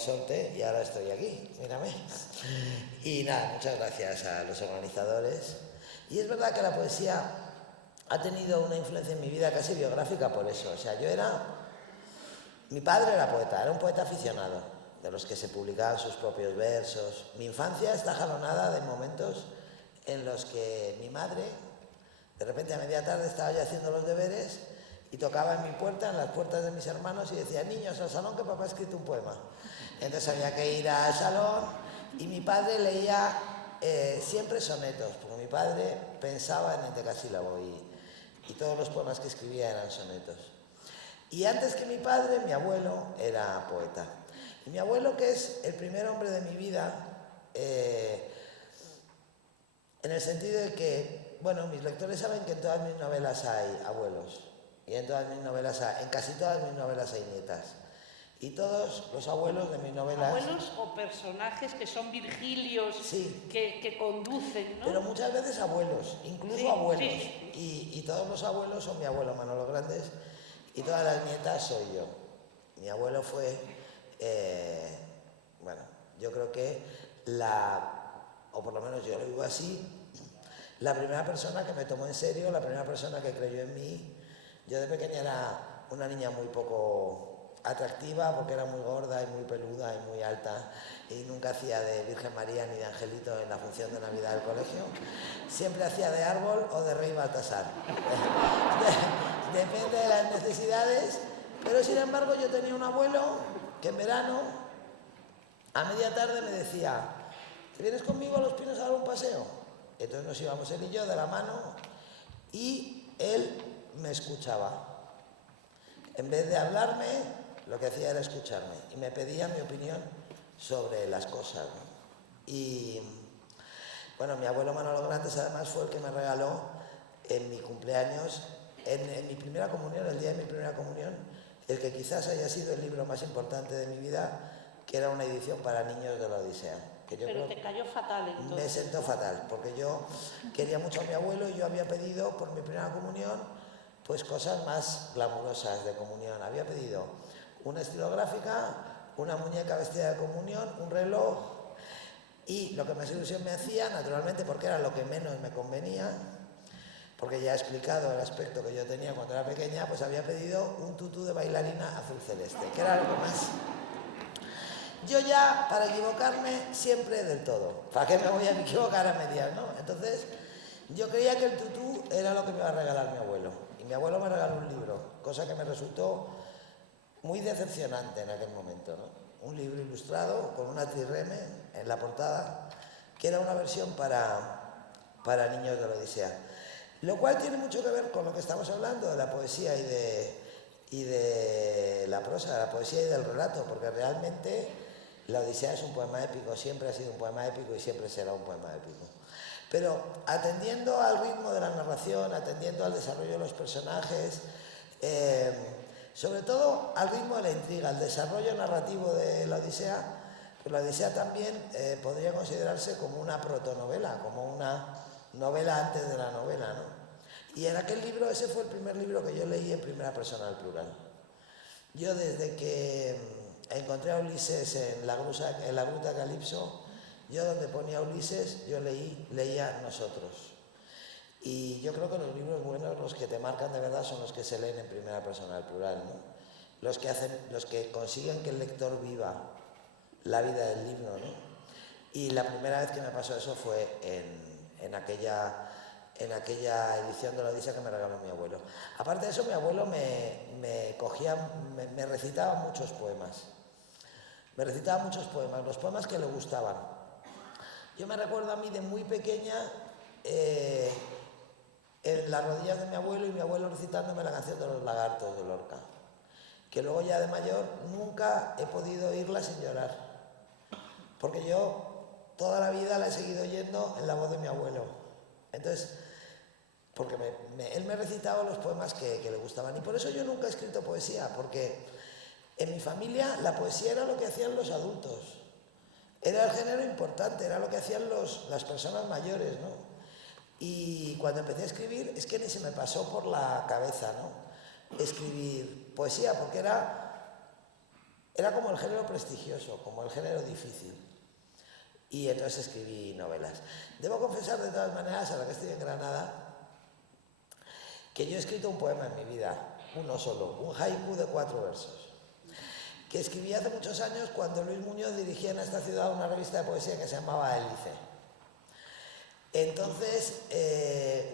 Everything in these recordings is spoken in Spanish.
sorte y ahora estoy aquí, mírame. Y nada, muchas gracias a los organizadores. Y es verdad que la poesía ha tenido una influencia en mi vida casi biográfica por eso. O sea, mi padre era poeta, era un poeta aficionado, de los que se publicaban sus propios versos. Mi infancia está jalonada de momentos en los que mi madre, de repente a media tarde estaba ya haciendo los deberes y tocaba en mi puerta, en las puertas de mis hermanos y decía: niños, al salón que papá ha escrito un poema. Entonces había que ir al salón y mi padre leía siempre sonetos, porque mi padre pensaba en endecasílabo y todos los poemas que escribía eran sonetos. Y antes que mi padre, mi abuelo era poeta. Y mi abuelo, que es el primer hombre de mi vida, en el sentido de que, bueno, mis lectores saben que en todas mis novelas hay abuelos. Y en casi todas mis novelas hay nietas. Y todos los abuelos de mis novelas... Abuelos o personajes que son Virgilios, sí, que conducen, ¿no? Pero muchas veces abuelos, incluso sí, abuelos. Sí. Y todos los abuelos son mi abuelo Manolo Grandes y todas las nietas soy yo. Mi abuelo fue, bueno, yo creo que o por lo menos yo lo digo así, la primera persona que me tomó en serio, la primera persona que creyó en mí. Yo de pequeña era una niña muy poco atractiva porque era muy gorda y muy peluda y muy alta y nunca hacía de Virgen María ni de Angelito en la función de Navidad del colegio. Siempre hacía de árbol o de Rey Baltasar. Depende de las necesidades, pero sin embargo yo tenía un abuelo que en verano a media tarde me decía: ¿te vienes conmigo a Los Pinos a dar un paseo? Entonces nos íbamos él y yo de la mano y él me escuchaba. En vez de hablarme, lo que hacía era escucharme y me pedía mi opinión sobre las cosas, ¿no? Y bueno, mi abuelo Manolo Grandes además fue el que me regaló en mi cumpleaños, en mi primera comunión, el día de mi primera comunión, el que quizás haya sido el libro más importante de mi vida, que era una edición para niños de la Odisea. Pero te cayó fatal entonces. Me sentó fatal, porque yo quería mucho a mi abuelo y yo había pedido por mi primera comunión pues cosas más glamurosas de comunión. Había pedido una estilográfica, una muñeca vestida de comunión, un reloj y lo que más ilusión me hacía, naturalmente porque era lo que menos me convenía, porque ya he explicado el aspecto que yo tenía cuando era pequeña, pues había pedido un tutú de bailarina azul celeste, que era lo que más... Yo ya, para equivocarme, siempre del todo. ¿Para qué me voy a equivocar a medias, no? Entonces, yo creía que el tutú era lo que me iba a regalar mi abuelo. Y mi abuelo me regaló un libro, cosa que me resultó muy decepcionante en aquel momento, ¿no? Un libro ilustrado con una trireme en la portada, que era una versión para niños de la Odisea. Lo cual tiene mucho que ver con lo que estamos hablando de la poesía y de la prosa, de la poesía y del relato, porque realmente la Odisea es un poema épico, siempre ha sido un poema épico y siempre será un poema épico. Pero atendiendo al ritmo de la narración, atendiendo al desarrollo de los personajes, sobre todo al ritmo de la intriga, al desarrollo narrativo de la Odisea, pues la Odisea también podría considerarse como una protonovela, como una novela antes de la novela, ¿no? Y en aquel libro, ese fue el primer libro que yo leí en primera persona al plural. Yo desde que encontré a Ulises en la gruta Calipso, yo donde ponía Ulises, yo leía Nosotros. Y yo creo que los libros buenos, los que te marcan de verdad, son los que se leen en primera persona al plural, ¿no? Los que consiguen que el lector viva la vida del libro, ¿no? Y la primera vez que me pasó eso fue en aquella edición de la Odisea que me regaló mi abuelo. Aparte de eso, mi abuelo me recitaba muchos poemas. Me recitaba muchos poemas, los poemas que le gustaban. Yo me recuerdo a mí de muy pequeña en las rodillas de mi abuelo y mi abuelo recitándome la canción de los lagartos de Lorca, que luego ya de mayor nunca he podido oírla sin llorar, porque yo toda la vida la he seguido oyendo en la voz de mi abuelo. Entonces, porque él me recitaba los poemas que le gustaban. Y por eso yo nunca he escrito poesía, porque en mi familia la poesía era lo que hacían los adultos. Era el género importante, era lo que hacían las personas mayores, ¿no? Y cuando empecé a escribir, es que ni se me pasó por la cabeza, ¿no? Escribir poesía, porque era Era como el género prestigioso, como el género difícil. Y entonces escribí novelas. Debo confesar de todas maneras, ahora que estoy en Granada, que yo he escrito un poema en mi vida, uno solo, un haiku de 4 versos, que escribí hace muchos años cuando Luis Muñoz dirigía en esta ciudad una revista de poesía que se llamaba Hélice. Entonces,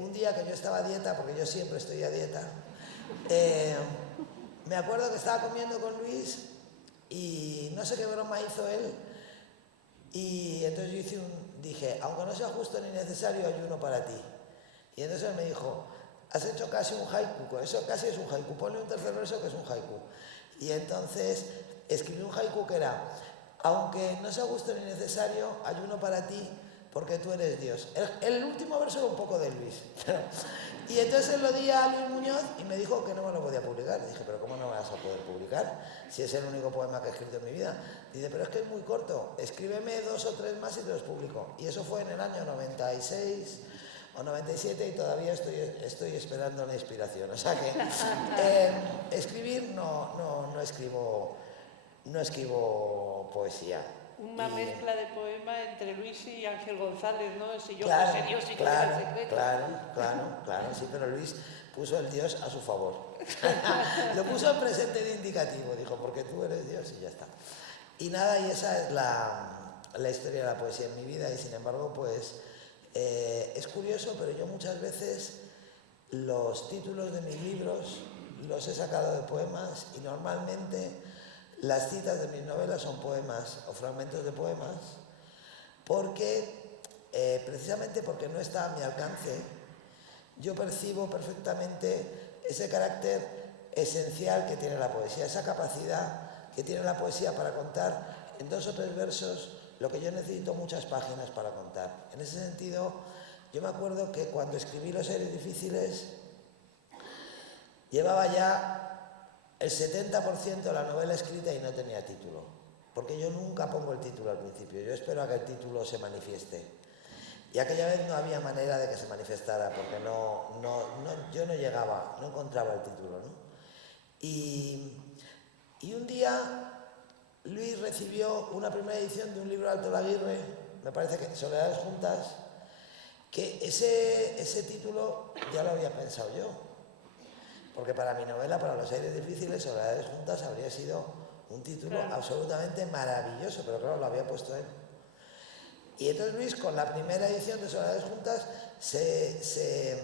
un día que yo estaba a dieta, porque yo siempre estoy a dieta, me acuerdo que estaba comiendo con Luis y no sé qué broma hizo él, y entonces yo dije, aunque no sea justo ni necesario, ayuno para ti. Y entonces él me dijo, has hecho casi un haiku, eso casi es un haiku, ponle un tercer verso que es un haiku. Y entonces escribí un haiku que era, aunque no sea justo ni necesario, ayuno para ti, porque tú eres Dios. El último verso era un poco de Luis. Y entonces él lo di a Luis Muñoz y me dijo que no me lo podía publicar. Le dije, pero ¿cómo no me vas a poder publicar si es el único poema que he escrito en mi vida? Dice, pero es que es muy corto, escríbeme 2 o 3 más y te los publico. Y eso fue en el año 96 o 97 y todavía estoy esperando la inspiración. O sea que escribir no escribo poesía. Una mezcla de poema entre Luis y Ángel González, ¿no? Si yo claro, fuese Dios y claro, tuviera el secreto. claro, sí, pero Luis puso el Dios a su favor. Lo puso en presente de indicativo, dijo, porque tú eres Dios y ya está. Y nada, y esa es la historia de la poesía en mi vida, y sin embargo, pues, es curioso, pero yo muchas veces los títulos de mis libros los he sacado de poemas y normalmente las citas de mis novelas son poemas o fragmentos de poemas porque, precisamente porque no está a mi alcance, yo percibo perfectamente ese carácter esencial que tiene la poesía, esa capacidad que tiene la poesía para contar en 2 o 3 versos lo que yo necesito muchas páginas para contar. En ese sentido, yo me acuerdo que cuando escribí Los aires difíciles, llevaba ya el 70% de la novela escrita y no tenía título, porque yo nunca pongo el título al principio, yo espero a que el título se manifieste. Y aquella vez no había manera de que se manifestara, porque yo no llegaba, no encontraba el título, ¿no? Y un día Luis recibió una primera edición de un libro de Alto Laguirre, me parece que Soledades Juntas, que ese título ya lo había pensado yo. Porque para mi novela, para Los aires difíciles, Soledades Juntas habría sido un título absolutamente maravilloso, pero claro, lo había puesto él. Y entonces Luis, con la primera edición de Soledades Juntas, se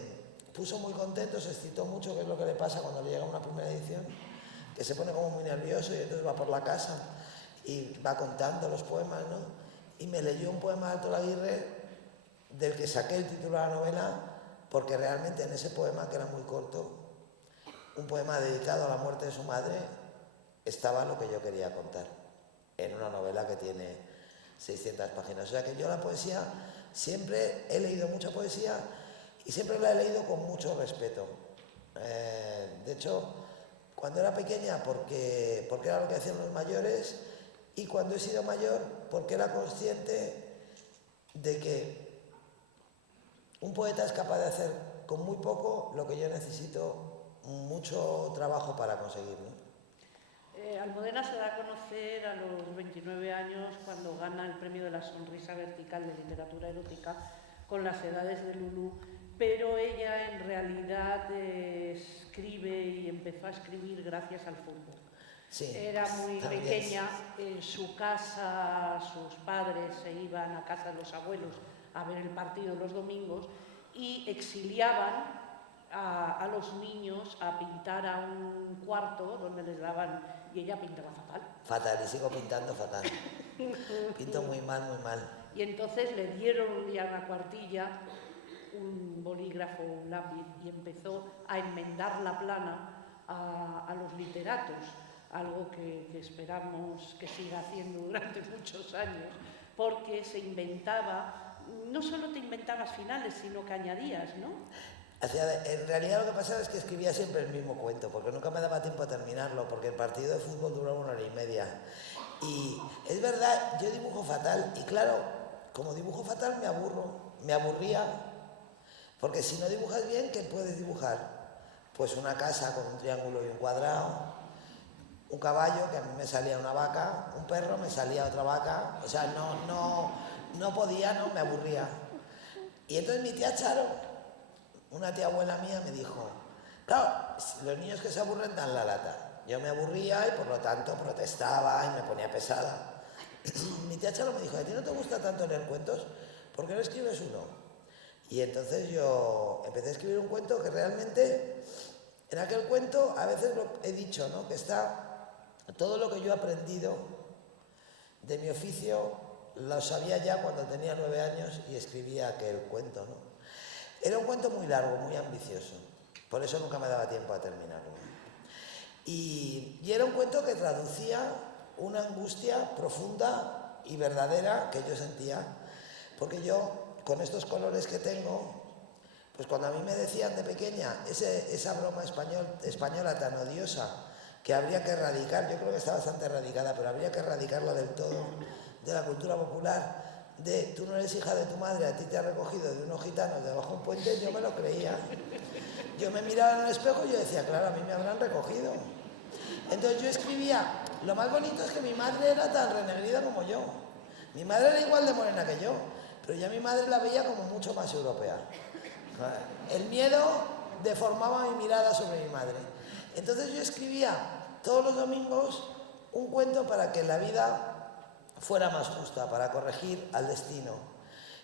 puso muy contento, se excitó mucho, que es lo que le pasa cuando le llega una primera edición, que se pone como muy nervioso y entonces va por la casa y va contando los poemas, ¿no? Y me leyó un poema de Alto Laguirre del que saqué el título de la novela, porque realmente en ese poema, que era muy corto, un poema dedicado a la muerte de su madre, estaba lo que yo quería contar, en una novela que tiene 600 páginas. O sea que yo la poesía, siempre he leído mucha poesía y siempre la he leído con mucho respeto. De hecho, cuando era pequeña, porque era lo que hacían los mayores, y cuando he sido mayor, porque era consciente de que un poeta es capaz de hacer con muy poco lo que yo necesito mucho trabajo para conseguirlo. Almudena se da a conocer a los 29 años cuando gana el premio de la Sonrisa Vertical de Literatura Erótica con Las Edades de Lulú, pero ella en realidad escribe y empezó a escribir gracias al fútbol. Sí, era muy pequeña, en su casa sus padres se iban a casa de los abuelos a ver el partido los domingos y exiliaban a los niños a pintar a un cuarto donde les daban, y ella pintaba fatal. Fatal, y sigo pintando fatal. Pinto muy mal, muy mal. Y entonces le dieron un día una cuartilla, un bolígrafo, un lápiz, y empezó a enmendar la plana a los literatos, algo que esperamos que siga haciendo durante muchos años, porque se inventaba, no solo te inventabas finales, sino que añadías, ¿no? En realidad lo que pasaba es que escribía siempre el mismo cuento, porque nunca me daba tiempo a terminarlo, porque el partido de fútbol duraba 1 hora y media. Y es verdad, yo dibujo fatal, y claro, como dibujo fatal me aburría, porque si no dibujas bien, ¿qué puedes dibujar? Pues una casa con un triángulo y un cuadrado, un caballo, que a mí me salía una vaca, un perro, me salía otra vaca, o sea, no podía, no, me aburría. Y entonces mi tía Charo, una tía abuela mía, me dijo, claro, los niños que se aburren dan la lata. Yo me aburría y por lo tanto protestaba y me ponía pesada. Mi tía Charo me dijo, ¿a ti no te gusta tanto leer cuentos? ¿Por qué no escribes uno? Y entonces yo empecé a escribir un cuento que realmente, en aquel cuento, a veces lo he dicho, ¿no? Que está todo lo que yo he aprendido de mi oficio, lo sabía ya cuando tenía 9 años y escribía aquel cuento, ¿no? Era un cuento muy largo, muy ambicioso, por eso nunca me daba tiempo a terminarlo. Y era un cuento que traducía una angustia profunda y verdadera que yo sentía, porque yo, con estos colores que tengo, pues cuando a mí me decían de pequeña esa broma española tan odiosa que habría que erradicar, yo creo que está bastante erradicada, pero habría que erradicarla del todo de la cultura popular, de tú no eres hija de tu madre, a ti te ha recogido de unos gitanos debajo de un puente, yo me lo creía. Yo me miraba en el espejo y yo decía, claro, a mí me habrán recogido. Entonces yo escribía, lo más bonito es que mi madre era tan renegrida como yo. Mi madre era igual de morena que yo, pero ya mi madre la veía como mucho más europea. El miedo deformaba mi mirada sobre mi madre. Entonces yo escribía todos los domingos un cuento para que la vida fuera más justa, para corregir al destino.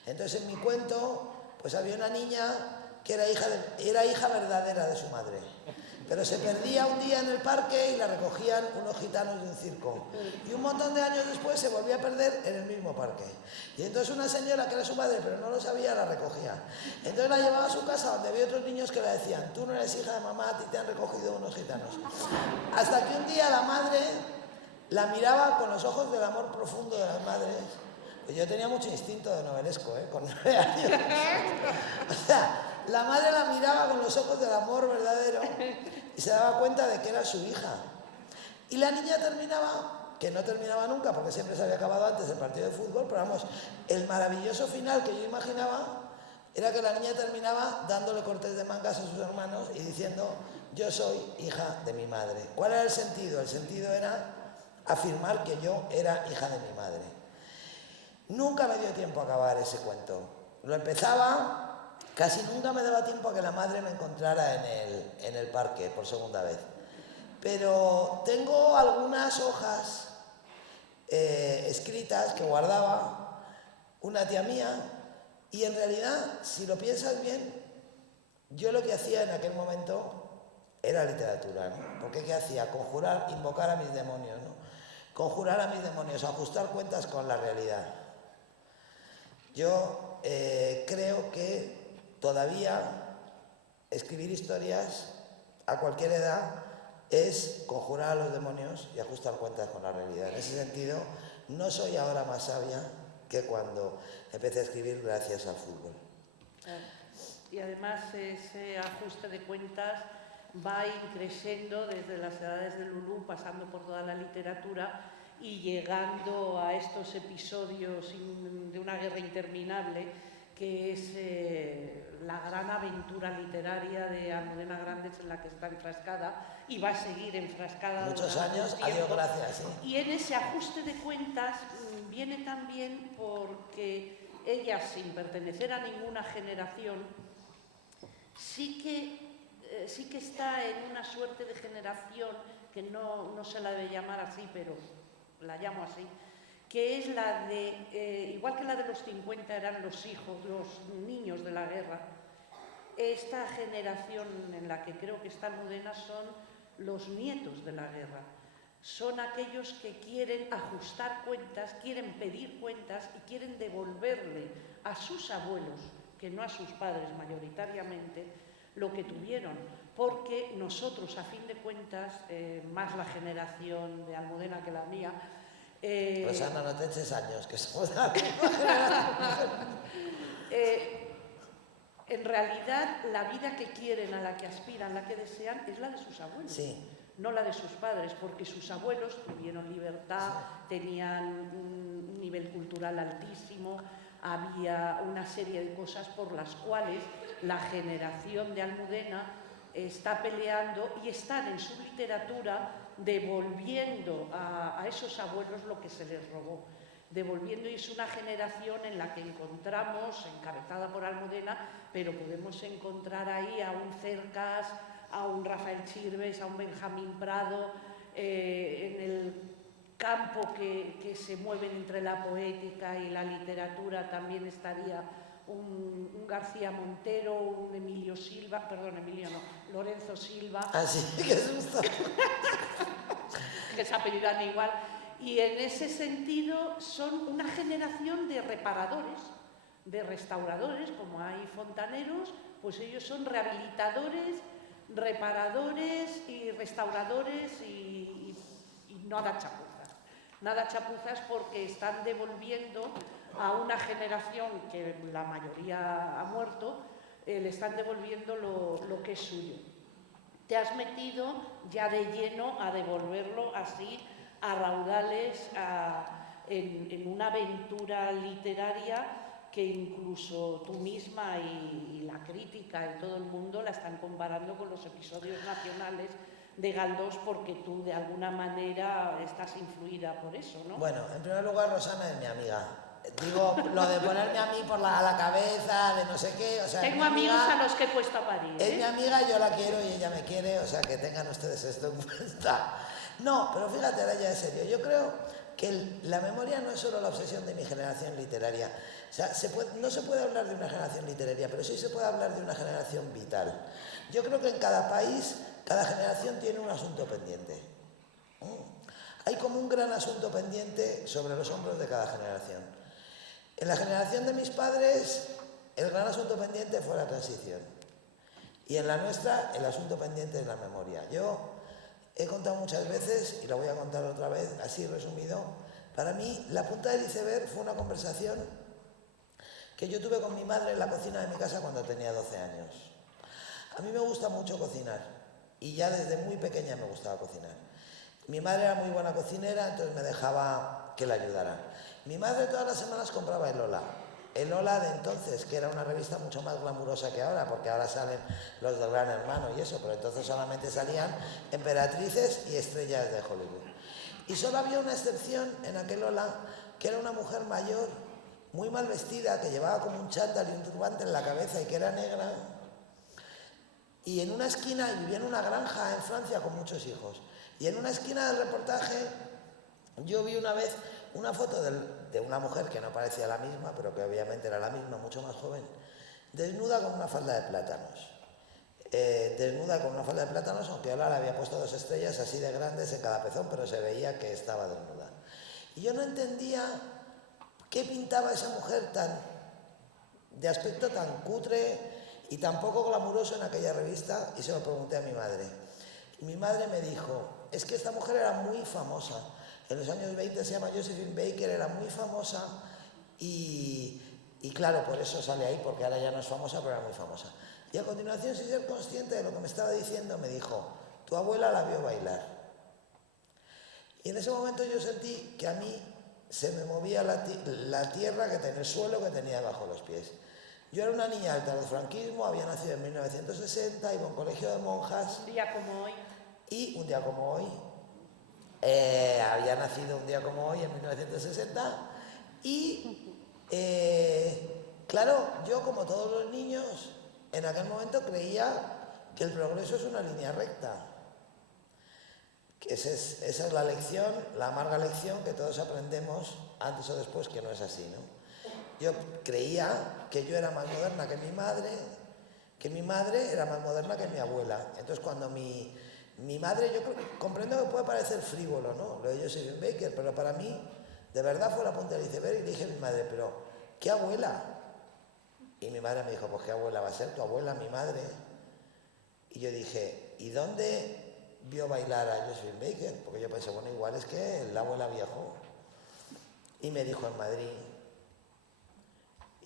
Entonces en mi cuento pues había una niña que era hija verdadera de su madre, pero se perdía un día en el parque y la recogían unos gitanos de un circo. Y un montón de años después se volvía a perder en el mismo parque. Y entonces una señora que era su madre, pero no lo sabía, la recogía. Entonces la llevaba a su casa donde había otros niños que le decían, tú no eres hija de mamá, a ti te han recogido unos gitanos. Hasta que un día la madre la miraba con los ojos del amor profundo de las madres. Pues yo tenía mucho instinto de novelesco, con 9 años. O sea, la madre la miraba con los ojos del amor verdadero y se daba cuenta de que era su hija. Y la niña terminaba, que no terminaba nunca porque siempre se había acabado antes el partido de fútbol, pero vamos, el maravilloso final que yo imaginaba era que la niña terminaba dándole cortes de mangas a sus hermanos y diciendo, yo soy hija de mi madre. ¿Cuál era el sentido? El sentido era afirmar que yo era hija de mi madre. Nunca me dio tiempo a acabar ese cuento. Lo empezaba, casi nunca me daba tiempo a que la madre me encontrara en el parque por segunda vez. Pero tengo algunas hojas escritas que guardaba una tía mía y en realidad, si lo piensas bien, yo lo que hacía en aquel momento era literatura, ¿no? Porque ¿qué hacía? Conjurar, invocar a mis demonios, ¿no? Conjurar a mis demonios, ajustar cuentas con la realidad. Yo creo que todavía escribir historias a cualquier edad es conjurar a los demonios y ajustar cuentas con la realidad. En ese sentido, no soy ahora más sabia que cuando empecé a escribir gracias al fútbol. Y además ese ajuste de cuentas va increciendo desde las edades de Lulú, pasando por toda la literatura y llegando a estos episodios de una guerra interminable que es la gran aventura literaria de Almudena Grandes en la que está enfrascada y va a seguir enfrascada muchos años, adiós, gracias. Y en ese ajuste de cuentas viene también porque ella, sin pertenecer a ninguna generación, sí que está en una suerte de generación que no se la debe llamar así, pero la llamo así, que es la de, igual que la de los 50 eran los hijos, los niños de la guerra, esta generación en la que creo que está Almudena son los nietos de la guerra. Son aquellos que quieren ajustar cuentas, quieren pedir cuentas y quieren devolverle a sus abuelos, que no a sus padres mayoritariamente, lo que tuvieron. Porque nosotros, a fin de cuentas, más la generación de Almudena que la mía, Rosana, no te eches años, que somos la misma generación. En realidad, la vida que quieren, a la que aspiran, la que desean, es la de sus abuelos. Sí. No la de sus padres, porque sus abuelos tuvieron libertad, tenían un nivel cultural altísimo, había una serie de cosas por las cuales la generación de Almudena está peleando y están en su literatura devolviendo a esos abuelos lo que se les robó. Devolviendo, y es una generación en la que encontramos, encabezada por Almudena, pero podemos encontrar ahí a un Cercas, a un Rafael Chirves, a un Benjamín Prado, en el campo que se mueven entre la poética y la literatura también estaría un García Montero, un Emilio Silva, perdón, Emilio no, Lorenzo Silva. Ah, sí, qué susto. Que se apellidan igual. Y en ese sentido son una generación de reparadores, de restauradores, como hay fontaneros, pues ellos son rehabilitadores, reparadores y restauradores y nada chapuzas. Nada chapuzas porque están devolviendo a una generación que la mayoría ha muerto, le están devolviendo lo que es suyo. Te has metido ya de lleno a devolverlo así a raudales, en una aventura literaria que incluso tú misma y la crítica y todo el mundo la están comparando con los episodios nacionales de Galdós, porque tú de alguna manera estás influida por eso, ¿no? Bueno, en primer lugar, Rosana es mi amiga. Digo, lo de ponerme a mí a la cabeza, de no sé qué, o sea... Tengo amigos a los que he puesto a parir, Es mi amiga, yo la quiero y ella me quiere, o sea, que tengan ustedes esto en cuenta. No, pero fíjate, ahora ya en serio, yo creo que la memoria no es solo la obsesión de mi generación literaria. O sea, no se puede hablar de una generación literaria, pero sí se puede hablar de una generación vital. Yo creo que en cada país, cada generación tiene un asunto pendiente. Hay como un gran asunto pendiente sobre los hombros de cada generación. En la generación de mis padres, el gran asunto pendiente fue la transición. Y en la nuestra, el asunto pendiente es la memoria. Yo he contado muchas veces, y lo voy a contar otra vez, así resumido, para mí la punta del iceberg fue una conversación que yo tuve con mi madre en la cocina de mi casa cuando tenía 12 años. A mí me gusta mucho cocinar, y ya desde muy pequeña me gustaba cocinar. Mi madre era muy buena cocinera, entonces me dejaba que la ayudara. Mi madre todas las semanas compraba el Lola. El Lola de entonces, que era una revista mucho más glamurosa que ahora, porque ahora salen los del Gran Hermano y eso, pero entonces solamente salían emperatrices y estrellas de Hollywood. Y solo había una excepción en aquel Lola, que era una mujer mayor, muy mal vestida, que llevaba como un chándal y un turbante en la cabeza y que era negra, y en una esquina, y vivía en una granja en Francia con muchos hijos, y en una esquina del reportaje yo vi una vez una foto de una mujer que no parecía la misma, pero que obviamente era la misma, mucho más joven, desnuda con una falda de plátanos. Desnuda con una falda de plátanos, aunque ahora le había puesto 2 estrellas así de grandes en cada pezón, pero se veía que estaba desnuda. Y yo no entendía qué pintaba esa mujer de aspecto tan cutre y tan poco glamuroso en aquella revista, y se lo pregunté a mi madre. Y mi madre me dijo, es que esta mujer era muy famosa. En los años 20 se llama Josephine Baker, era muy famosa y claro, por eso sale ahí, porque ahora ya no es famosa, pero era muy famosa. Y a continuación, sin ser consciente de lo que me estaba diciendo, me dijo, tu abuela la vio bailar. Y en ese momento yo sentí que a mí se me movía la tierra, que tenía el suelo que tenía bajo los pies. Yo era una niña del franquismo, había nacido en 1960, iba a un colegio de monjas. Un día como hoy. Y un día como hoy, había nacido un día como hoy en 1960 y claro, yo como todos los niños en aquel momento creía que el progreso es una línea recta, que esa es la lección, la amarga lección que todos aprendemos antes o después, que no es así, ¿no? Yo creía que yo era más moderna que mi madre era más moderna que mi abuela. Entonces cuando mi madre, yo comprendo que puede parecer frívolo, ¿no? Lo de Josephine Baker, pero para mí, de verdad fue la punta del iceberg, y le dije a mi madre, pero, ¿qué abuela? Y mi madre me dijo, pues, ¿qué abuela va a ser? Tu abuela, mi madre. Y yo dije, ¿y dónde vio bailar a Josephine Baker? Porque yo pensé, bueno, igual es que la abuela viajó. Y me dijo, en Madrid.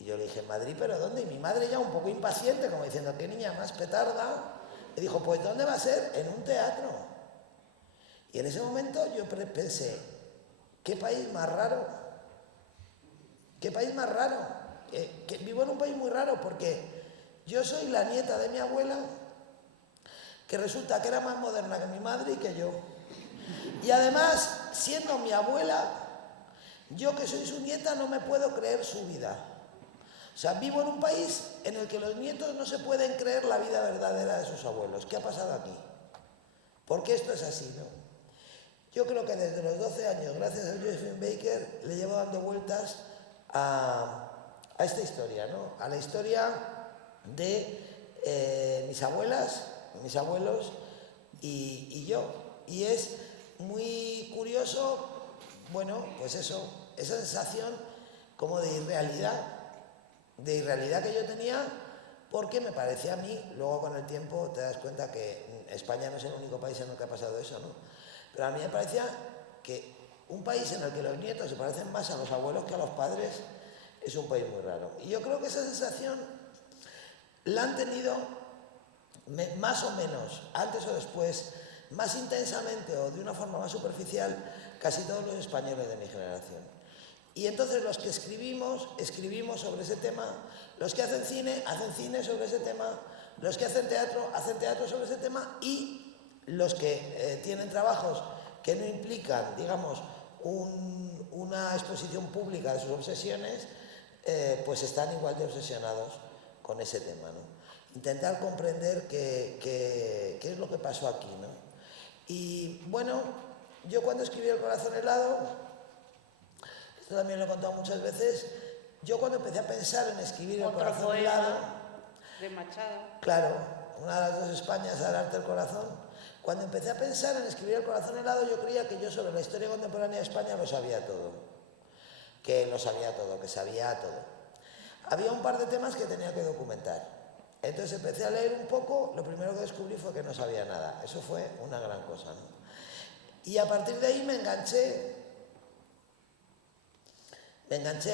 Y yo le dije, ¿en Madrid? ¿Pero dónde? Y mi madre ya un poco impaciente, como diciendo, ¿qué niña más petarda? Me dijo, pues ¿dónde va a ser? En un teatro. Y en ese momento yo pensé, ¿qué país más raro? ¿Qué país más raro? Que vivo en un país muy raro porque yo soy la nieta de mi abuela, que resulta que era más moderna que mi madre y que yo. Y además, siendo mi abuela, yo que soy su nieta no me puedo creer su vida. O sea, vivo en un país en el que los nietos no se pueden creer la vida verdadera de sus abuelos. ¿Qué ha pasado aquí? ¿Por qué esto es así, no? Yo creo que desde los 12 años, gracias a Josephine Baker, le llevo dando vueltas a esta historia, ¿no? A la historia de mis abuelas, mis abuelos y yo. Y es muy curioso, bueno, pues eso, esa sensación como de irrealidad que yo tenía, porque me parecía a mí, luego con el tiempo te das cuenta que España no es el único país en el que ha pasado eso, ¿no? Pero a mí me parecía que un país en el que los nietos se parecen más a los abuelos que a los padres es un país muy raro. Y yo creo que esa sensación la han tenido más o menos, antes o después, más intensamente o de una forma más superficial, casi todos los españoles de mi generación. Y entonces los que escribimos sobre ese tema, los que hacen cine sobre ese tema, los que hacen teatro sobre ese tema, y los que tienen trabajos que no implican, digamos, una exposición pública de sus obsesiones, pues están igual de obsesionados con ese tema, ¿no? Intentar comprender qué es lo que pasó aquí, ¿no? Y bueno, yo cuando escribí El corazón helado, esto también lo he contado muchas veces, yo cuando empecé a pensar en escribir El corazón helado, de Machado, claro, una de las dos Españas al arte del corazón, cuando empecé a pensar en escribir El corazón helado, yo creía que yo sobre la historia contemporánea de España lo sabía todo, que sabía todo. Había un par de temas que tenía que documentar. Entonces empecé a leer un poco, lo primero que descubrí fue que no sabía nada. Eso fue una gran cosa, ¿no? Y a partir de ahí me enganché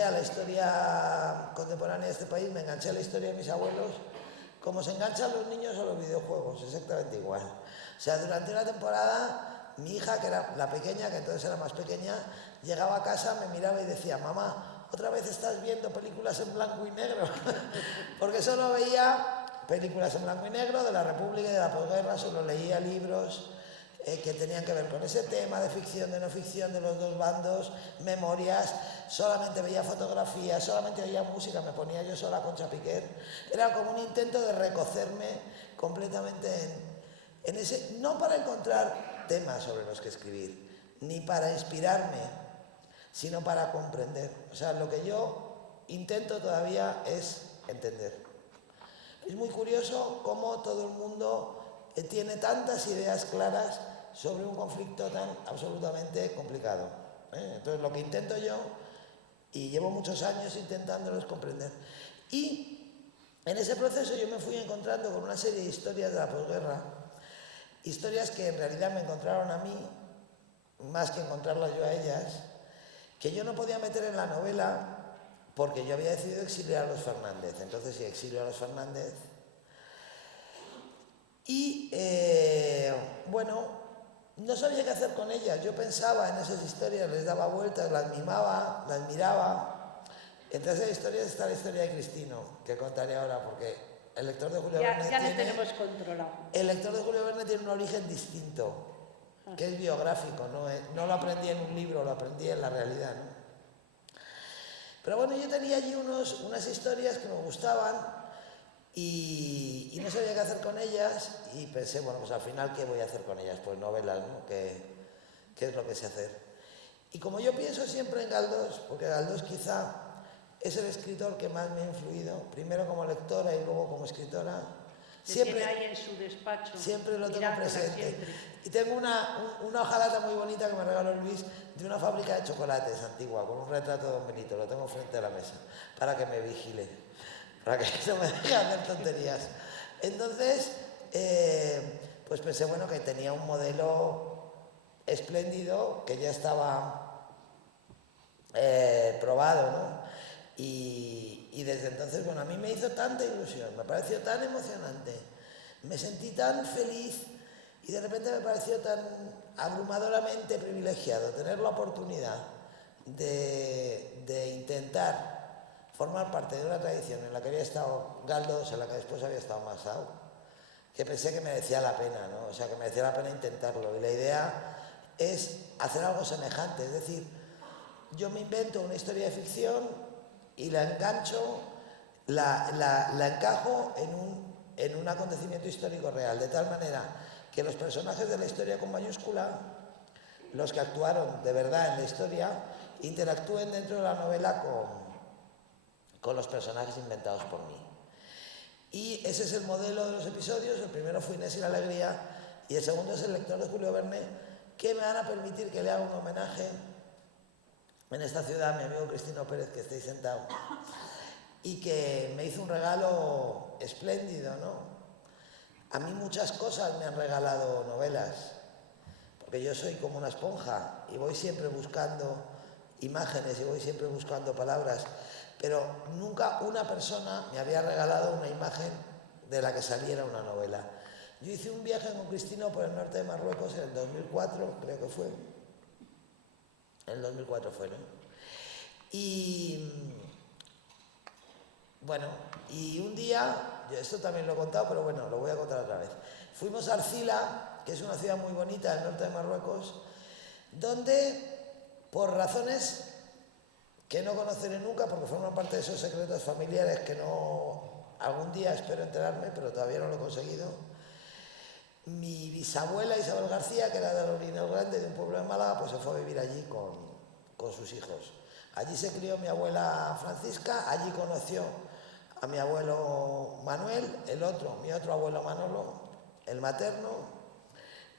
a la historia contemporánea de este país, me enganché a la historia de mis abuelos, como se enganchan los niños a los videojuegos, exactamente igual. O sea, durante una temporada, mi hija, que era la pequeña, que entonces era más pequeña, llegaba a casa, me miraba y decía, mamá, ¿otra vez estás viendo películas en blanco y negro? Porque solo veía películas en blanco y negro de la República y de la posguerra, solo leía libros que tenían que ver con ese tema, de ficción, de no ficción, de los dos bandos, memorias, solamente veía fotografías, solamente oía música, me ponía yo sola con Concha Piquer. Era como un intento de recocerme completamente en ese, no para encontrar temas sobre los que escribir, ni para inspirarme, sino para comprender. O sea, lo que yo intento todavía es entender. Es muy curioso cómo todo el mundo tiene tantas ideas claras sobre un conflicto tan absolutamente complicado. Entonces, lo que intento yo, y llevo muchos años intentándolo, es comprender. Y en ese proceso yo me fui encontrando con una serie de historias de la posguerra, historias que en realidad me encontraron a mí, más que encontrarlas yo a ellas, que yo no podía meter en la novela porque yo había decidido exiliar a los Fernández. Entonces, sí, exilio a los Fernández. Y, bueno, no sabía qué hacer con ellas. Yo pensaba en esas historias, les daba vueltas, las mimaba, las miraba. Entre esas historias está la historia de Cristino, que contaré ahora, porque el lector de Julio Verne ya lo tenemos controlado. El lector de Julio Verne tiene un origen distinto, que es biográfico, no lo aprendí en un libro, lo aprendí en la realidad, ¿no? Pero bueno, yo tenía allí unas historias que me gustaban y no sabía qué hacer con ellas y pensé, bueno, pues al final, ¿qué voy a hacer con ellas? Pues novelas, ¿no? ¿Qué es lo que sé hacer? Y como yo pienso siempre en Galdós, porque Galdós quizá es el escritor que más me ha influido, primero como lectora y luego como escritora, siempre ahí en su despacho. Siempre lo tengo presente. Y tengo una hojalata muy bonita que me regaló Luis de una fábrica de chocolates antigua, con un retrato de Don Benito. Lo tengo frente a la mesa para que me vigile, para que no me deje hacer tonterías. Entonces, pues pensé, bueno, que tenía un modelo espléndido, que ya estaba probado, ¿no? Y desde entonces, bueno, a mí me hizo tanta ilusión, me pareció tan emocionante, me sentí tan feliz y de repente me pareció tan abrumadoramente privilegiado tener la oportunidad de intentar formar parte de una tradición en la que había estado Galdós, en la que después había estado Masao, que pensé que merecía la pena, ¿no? O sea, que merecía la pena intentarlo. Y la idea es hacer algo semejante, es decir, yo me invento una historia de ficción y la engancho, la encajo en un acontecimiento histórico real, de tal manera que los personajes de la historia con mayúscula, los que actuaron de verdad en la historia, interactúen dentro de la novela con los personajes inventados por mí. Y ese es el modelo de los episodios. El primero fue Inés y la Alegría y el segundo es El lector de Julio Verne, que me van a permitir que le haga un homenaje en esta ciudad a mi amigo Cristino Pérez, que estáis sentado, y que me hizo un regalo espléndido, ¿no? A mí muchas cosas me han regalado novelas, porque yo soy como una esponja y voy siempre buscando imágenes y voy siempre buscando palabras, pero nunca una persona me había regalado una imagen de la que saliera una novela. Yo hice un viaje con Cristino por el norte de Marruecos en el 2004, creo que fue. En el 2004 fue, ¿no? Y bueno, y un día, yo esto también lo he contado, pero bueno, lo voy a contar otra vez. Fuimos a Arcila, que es una ciudad muy bonita del norte de Marruecos, donde, por razones que no conoceré nunca, porque forman parte de esos secretos familiares que no, algún día espero enterarme, pero todavía no lo he conseguido, mi bisabuela Isabel García, que era de Orinel Grande, de un pueblo de Málaga, pues se fue a vivir allí con sus hijos. Allí se crió mi abuela Francisca, allí conoció a mi abuelo Manuel, mi otro abuelo Manolo, el materno,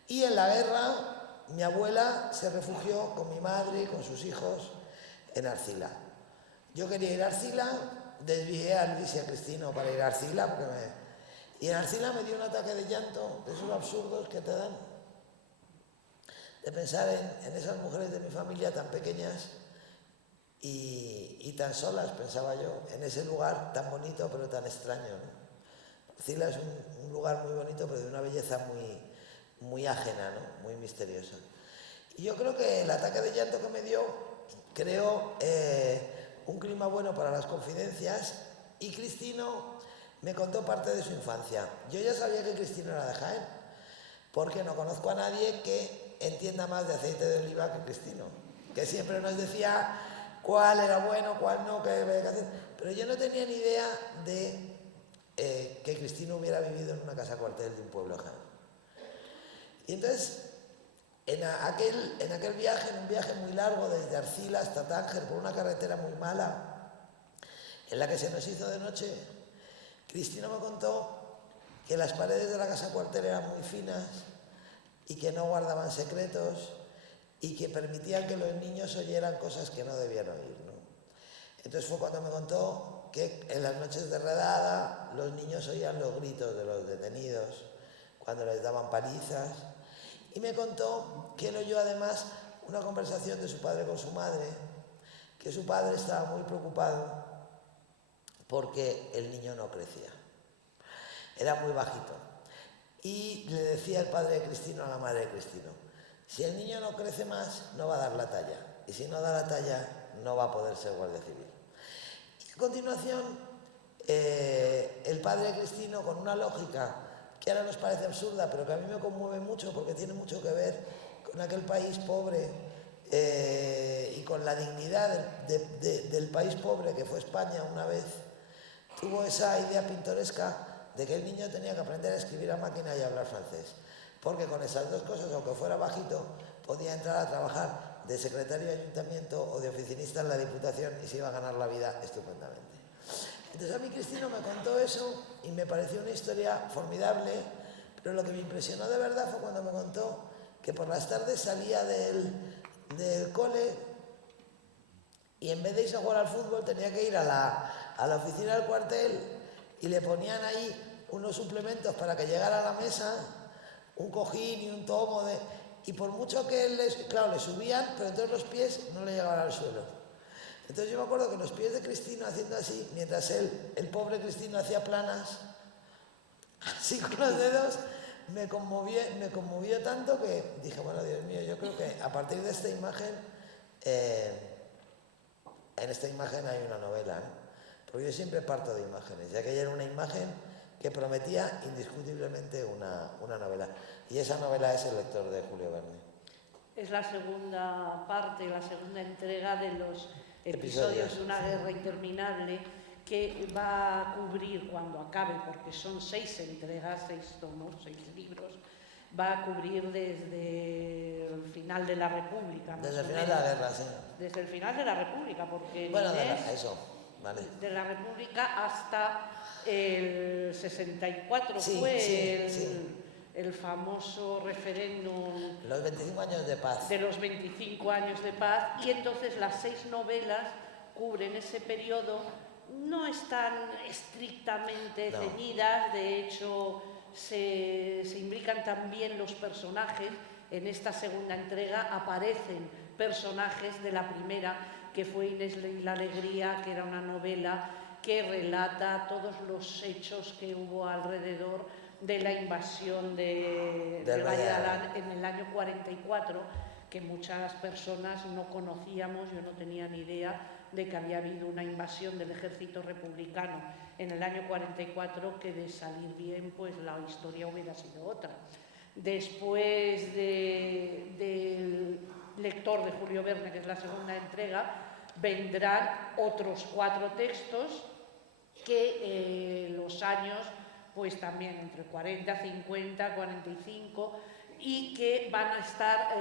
y en la guerra mi abuela se refugió con mi madre y con sus hijos en Arcila. Yo quería ir a Arcila, desvié a Luis y a Cristino para ir a Arcila, y en Arcila me dio un ataque de llanto, de esos absurdos que te dan, de pensar en esas mujeres de mi familia tan pequeñas y tan solas, pensaba yo, en ese lugar tan bonito pero tan extraño, ¿no? Arcila es un lugar muy bonito pero de una belleza muy ajena, ¿no? Muy misteriosa. Y yo creo que el ataque de llanto que me dio creó un clima bueno para las confidencias y Cristino me contó parte de su infancia. Yo ya sabía que Cristino era de Jaén, porque no conozco a nadie que entienda más de aceite de oliva que Cristino, que siempre nos decía cuál era bueno, cuál no, qué había que hacer. Pero yo no tenía ni idea de que Cristino hubiera vivido en una casa cuartel de un pueblo ajeno. Y entonces, en aquel viaje, en un viaje muy largo desde Arcila hasta Tánger, por una carretera muy mala, en la que se nos hizo de noche, Cristino me contó que las paredes de la casa cuartel eran muy finas y que no guardaban secretos y que permitían que los niños oyeran cosas que no debían oír, ¿no? Entonces fue cuando me contó que en las noches de redada los niños oían los gritos de los detenidos cuando les daban palizas, y me contó que él oyó además una conversación de su padre con su madre, que su padre estaba muy preocupado porque el niño no crecía, era muy bajito, y le decía el padre de Cristino a la madre de Cristino: si el niño no crece más, no va a dar la talla, y si no da la talla, no va a poder ser guardia civil. Y a continuación, el padre de Cristino, con una lógica que ahora nos parece absurda, pero que a mí me conmueve mucho porque tiene mucho que ver con aquel país pobre y con la dignidad del país pobre que fue España una vez, tuvo esa idea pintoresca de que el niño tenía que aprender a escribir a máquina y a hablar francés, porque con esas dos cosas, aunque fuera bajito, podía entrar a trabajar de secretario de ayuntamiento o de oficinista en la Diputación y se iba a ganar la vida estupendamente. Entonces a mí Cristino me contó eso y me pareció una historia formidable, pero lo que me impresionó de verdad fue cuando me contó que por las tardes salía del cole y en vez de irse a jugar al fútbol tenía que ir a la oficina del cuartel y le ponían ahí unos suplementos para que llegara a la mesa, un cojín y un tomo y por mucho que él le subían, pero entonces los pies no le llegaban al suelo. Entonces yo me acuerdo que los pies de Cristino haciendo así, mientras el pobre Cristino hacía planas, así con los dedos, me conmovió tanto que dije, bueno, Dios mío, yo creo que a partir de esta imagen, en esta imagen hay una novela, ¿no? Porque yo siempre parto de imágenes, ya que ella era una imagen que prometía indiscutiblemente una novela. Y esa novela es El lector de Julio Verne. es la segunda parte, la segunda entrega de los episodios de una guerra interminable, que va a cubrir, cuando acabe, porque son 6 entregas, 6 tomos, 6 libros, va a cubrir desde el final de la República. Desde el final de la guerra, sí. Desde el final de la República, porque bueno, eso, vale. De la República hasta el 64 sí, fue sí, el famoso referéndum. Los 25 años de paz. De los 25 años de paz, y entonces las 6 novelas cubren ese periodo. No están estrictamente ceñidas, de hecho se imbrican también los personajes. En esta segunda entrega aparecen personajes de la primera, que fue Inés y la Alegría, que era una novela que relata todos los hechos que hubo alrededor de la invasión del Valle de Alán en el año 44, que muchas personas no conocíamos. Yo no tenía ni idea de que había habido una invasión del ejército republicano en el año 44, que de salir bien, pues la historia hubiera sido otra. Después del Lector de Julio Verne, que es la segunda entrega, vendrán otros 4 textos que los años, pues también entre 40, 50, 45, y que van a estar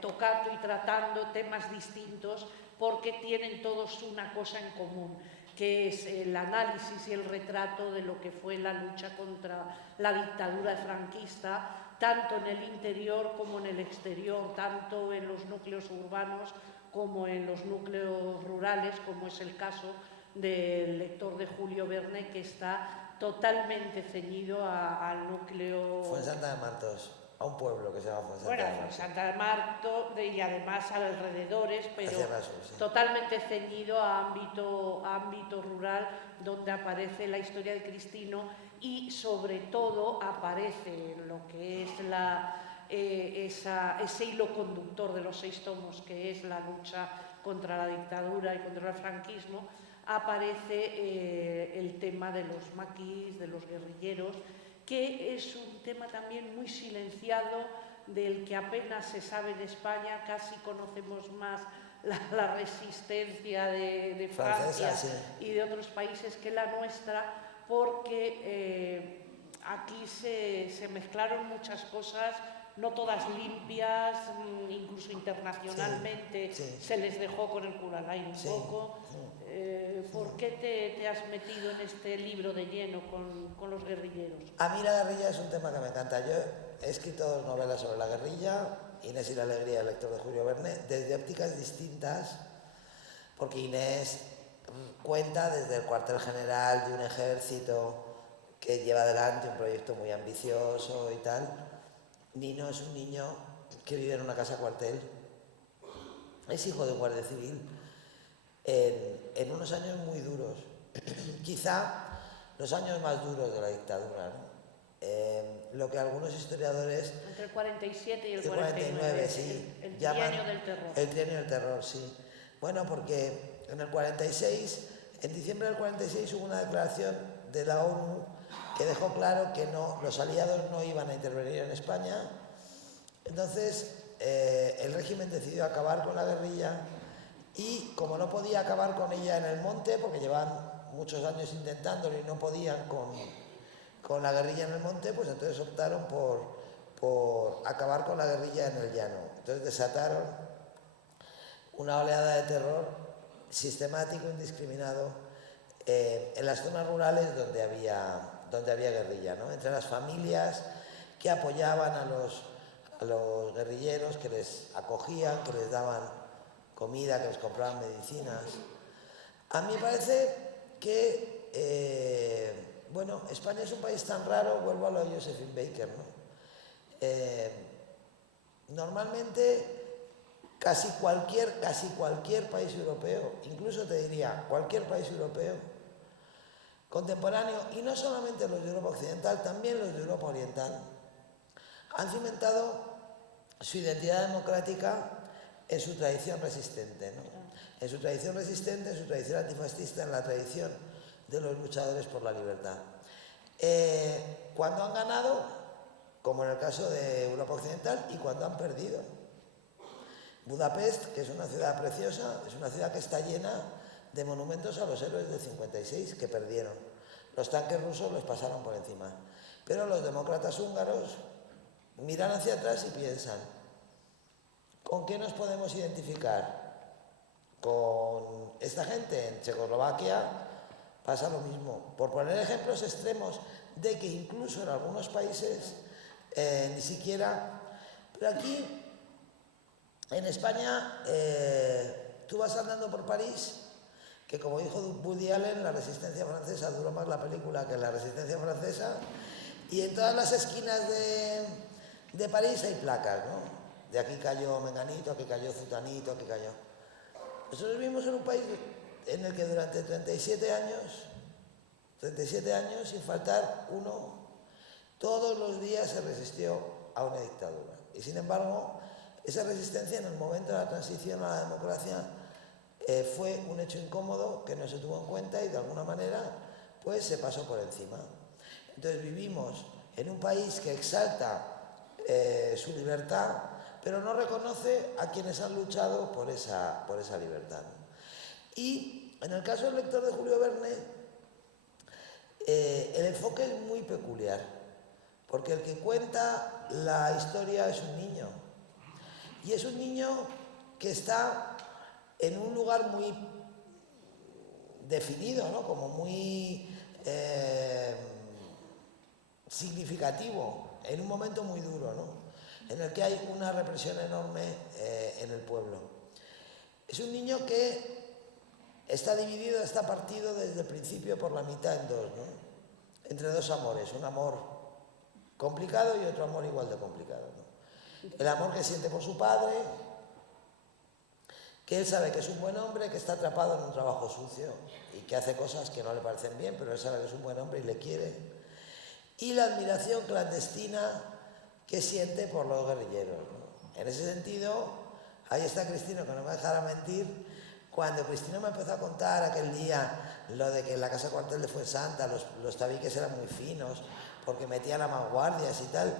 tocando y tratando temas distintos, porque tienen todos una cosa en común, que es el análisis y el retrato de lo que fue la lucha contra la dictadura franquista, tanto en el interior como en el exterior, tanto en los núcleos urbanos como en los núcleos rurales, como es el caso del Lector de Julio Verne, que está totalmente ceñido al núcleo... Fuensanta de Martos. A un pueblo que se llama Fuensanta de Martos. Fuensanta de Martos, y además alrededores, pero sí. totalmente ceñido a ámbito rural, donde aparece la historia de Cristino, y sobre todo aparece lo que es ese hilo conductor de los 6 tomos, que es la lucha contra la dictadura y contra el franquismo. Aparece el tema de los maquis, de los guerrilleros, que es un tema también muy silenciado, del que apenas se sabe en España. Casi conocemos más la resistencia de Francia y de otros países que la nuestra, porque aquí se mezclaron muchas cosas, no todas limpias, incluso internacionalmente se les dejó con el culo al aire un poco. ¿Por qué te has metido en este libro de lleno con los guerrilleros? A mí la guerrilla es un tema que me encanta. Yo he escrito 2 novelas sobre la guerrilla, Inés y la Alegría, el Lector de Julio Verne, desde ópticas distintas, porque Inés cuenta desde el cuartel general de un ejército que lleva adelante un proyecto muy ambicioso y tal. Nino es un niño que vive en una casa cuartel, es hijo de un guardia civil, en unos años muy duros, quizá los años más duros de la dictadura, ¿no? Lo que algunos historiadores... Entre el 47 y el 49, sí, el trienio del terror. El trienio del terror, sí. Bueno, porque en el 46, en diciembre del 46, hubo una declaración de la ONU que dejó claro que los aliados no iban a intervenir en España. Entonces, el régimen decidió acabar con la guerrilla, y como no podía acabar con ella en el monte, porque llevaban muchos años intentándolo y no podían con la guerrilla en el monte, pues entonces optaron por acabar con la guerrilla en el llano. Entonces desataron una oleada de terror sistemático, indiscriminado, en las zonas rurales donde había guerrilla, ¿no? Entre las familias que apoyaban a los guerrilleros, que les acogían, que les daban comida, que les compraban medicinas. A mí me parece que España es un país tan raro, vuelvo a lo de Josephine Baker, ¿no? Normalmente casi cualquier país europeo, incluso te diría cualquier país europeo contemporáneo, y no solamente los de Europa Occidental, también los de Europa Oriental, han cimentado su identidad democrática en su tradición resistente, ¿no? En su tradición resistente, en su tradición antifascista, en la tradición de los luchadores por la libertad. Cuando han ganado, como en el caso de Europa Occidental, y cuando han perdido. Budapest, que es una ciudad preciosa, es una ciudad que está llena de monumentos a los héroes del 56 que perdieron. Los tanques rusos los pasaron por encima. Pero los demócratas húngaros miran hacia atrás y piensan, ¿con qué nos podemos identificar? Con esta gente. En Checoslovaquia pasa lo mismo. Por poner ejemplos extremos de que incluso en algunos países ni siquiera... Pero aquí, en España, tú vas andando por París, que como dijo Woody Allen, la resistencia francesa duró más la película que la resistencia francesa, y en todas las esquinas de París hay placas, ¿no? De aquí cayó Menganito, aquí cayó Zutanito, aquí cayó... Nosotros vivimos en un país en el que durante 37 años, sin faltar uno, todos los días se resistió a una dictadura. Y sin embargo, esa resistencia en el momento de la transición a la democracia fue un hecho incómodo que no se tuvo en cuenta y de alguna manera pues se pasó por encima. Entonces vivimos en un país que exalta su libertad, pero no reconoce a quienes han luchado por esa libertad. Y en el caso del lector de Julio Verne, el enfoque es muy peculiar, porque el que cuenta la historia es un niño. Y es un niño que está en un lugar muy definido, ¿no? Como muy significativo, en un momento muy duro, ¿no? En el que hay una represión enorme en el pueblo. Es un niño que está dividido, está partido desde el principio por la mitad en dos, ¿no? Entre dos amores, un amor complicado y otro amor igual de complicado, ¿no? El amor que siente por su padre, que él sabe que es un buen hombre, que está atrapado en un trabajo sucio y que hace cosas que no le parecen bien, pero él sabe que es un buen hombre y le quiere. Y la admiración clandestina que siente por los guerrilleros, ¿no? En ese sentido, ahí está Cristino, que no me dejará mentir, cuando Cristino me empezó a contar aquel día lo de que en la casa cuartel de Fuensanta los tabiques eran muy finos, porque metían a manguardias y tal.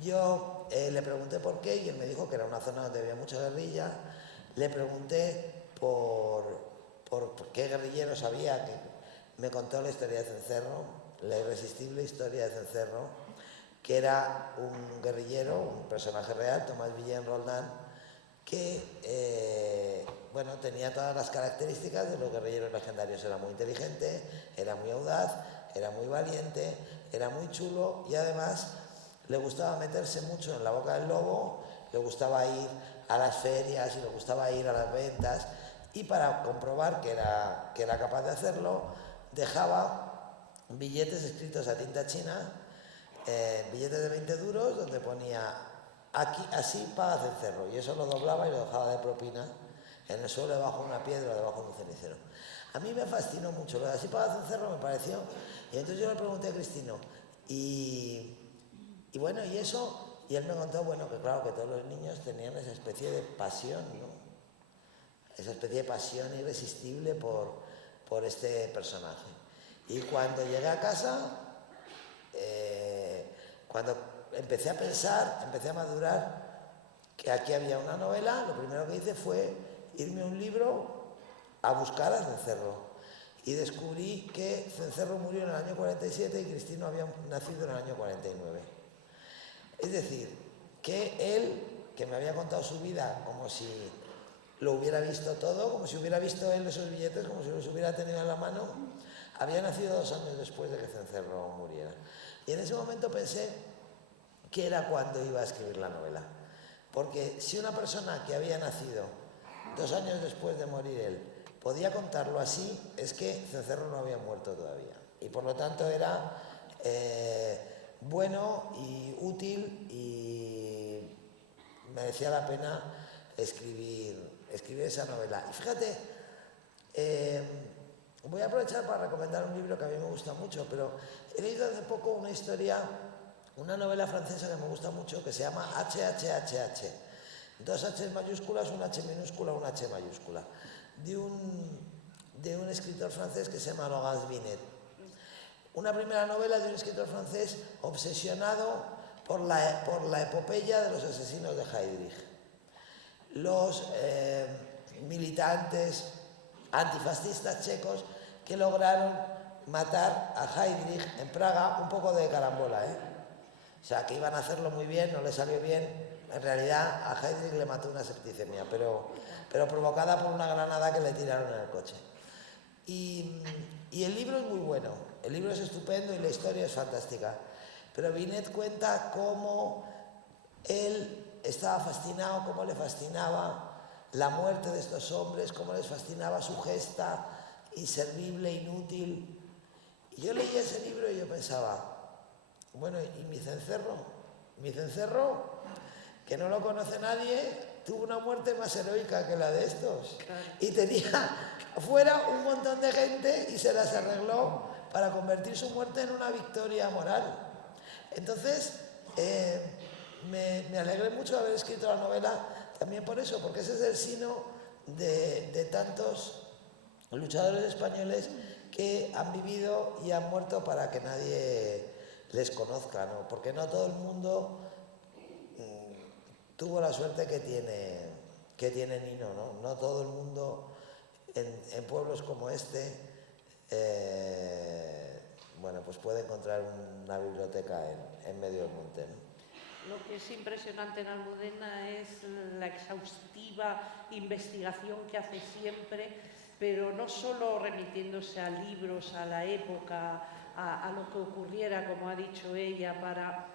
Yo le pregunté por qué y él me dijo que era una zona donde había mucha guerrilla. Le pregunté por qué guerrilleros había, que me contó la historia de Cencerro, la irresistible historia de Cencerro, que era un guerrillero, un personaje real, Tomás Villén Roldán, que bueno, tenía todas las características de los guerrilleros legendarios. Era muy inteligente, era muy audaz, era muy valiente, era muy chulo y además le gustaba meterse mucho en la boca del lobo, le gustaba ir a las ferias y le gustaba ir a las ventas, y para comprobar que era capaz de hacerlo, dejaba billetes escritos a tinta china, billetes de 20 duros, donde ponía aquí, así paga Cencerro, y eso lo doblaba y lo dejaba de propina en el suelo debajo de una piedra, debajo de un cenicero. A mí me fascinó mucho, lo de así paga Cencerro me pareció, y entonces yo le pregunté a Cristino, y bueno, ¿y eso? Y él me contó, bueno, que claro, que todos los niños tenían esa especie de pasión, ¿no? Esa especie de pasión irresistible por este personaje. Y cuando llegué a casa, cuando empecé a pensar, empecé a madurar que aquí había una novela, lo primero que hice fue irme a un libro a buscar a Cencerro. Y descubrí que Cencerro murió en el año 47 y Cristino había nacido en el año 49. Es decir, que él, que me había contado su vida como si lo hubiera visto todo, como si hubiera visto él esos billetes, como si los hubiera tenido en la mano, había nacido 2 años después de que Cencerro muriera. Y en ese momento pensé que era cuando iba a escribir la novela. Porque si una persona que había nacido 2 años después de morir él podía contarlo así, es que Cencerro no había muerto todavía. Y por lo tanto era bueno y útil y merecía la pena escribir esa novela. Y fíjate, voy a aprovechar para recomendar un libro que a mí me gusta mucho, pero he leído hace poco una historia, una novela francesa que me gusta mucho, que se llama HHHH. 2 H mayúsculas, un H minúscula, una H mayúscula, de un escritor francés que se llama Laurence Binet. Una primera novela de un escritor francés obsesionado por la epopeya de los asesinos de Heydrich. los militantes antifascistas checos que lograron matar a Heydrich en Praga, un poco de carambola, ¿eh? O sea, que iban a hacerlo muy bien, no les salió bien. En realidad a Heydrich le mató una septicemia, pero provocada por una granada que le tiraron en el coche. Y el libro es muy bueno, el libro es estupendo y la historia es fantástica. Pero Binet cuenta cómo él estaba fascinado, cómo le fascinaba la muerte de estos hombres, cómo les fascinaba su gesta inservible, inútil. Y yo leía ese libro y yo pensaba, bueno, ¿y mi cencerro? Mi cencerro, que no lo conoce nadie, tuvo una muerte más heroica que la de estos. Claro. Y tenía fuera un montón de gente y se las arregló para convertir su muerte en una victoria moral. Entonces, me alegré mucho de haber escrito la novela también por eso, porque ese es el sino de tantos luchadores españoles que han vivido y han muerto para que nadie les conozca, ¿no? Porque no todo el mundo tuvo la suerte que tiene Nino, ¿no? No todo el mundo en pueblos como este bueno, pues puede encontrar una biblioteca en medio del monte, ¿no? Lo que es impresionante en Almudena es la exhaustiva investigación que hace siempre, pero no solo remitiéndose a libros, a la época, a lo que ocurriera, como ha dicho ella, para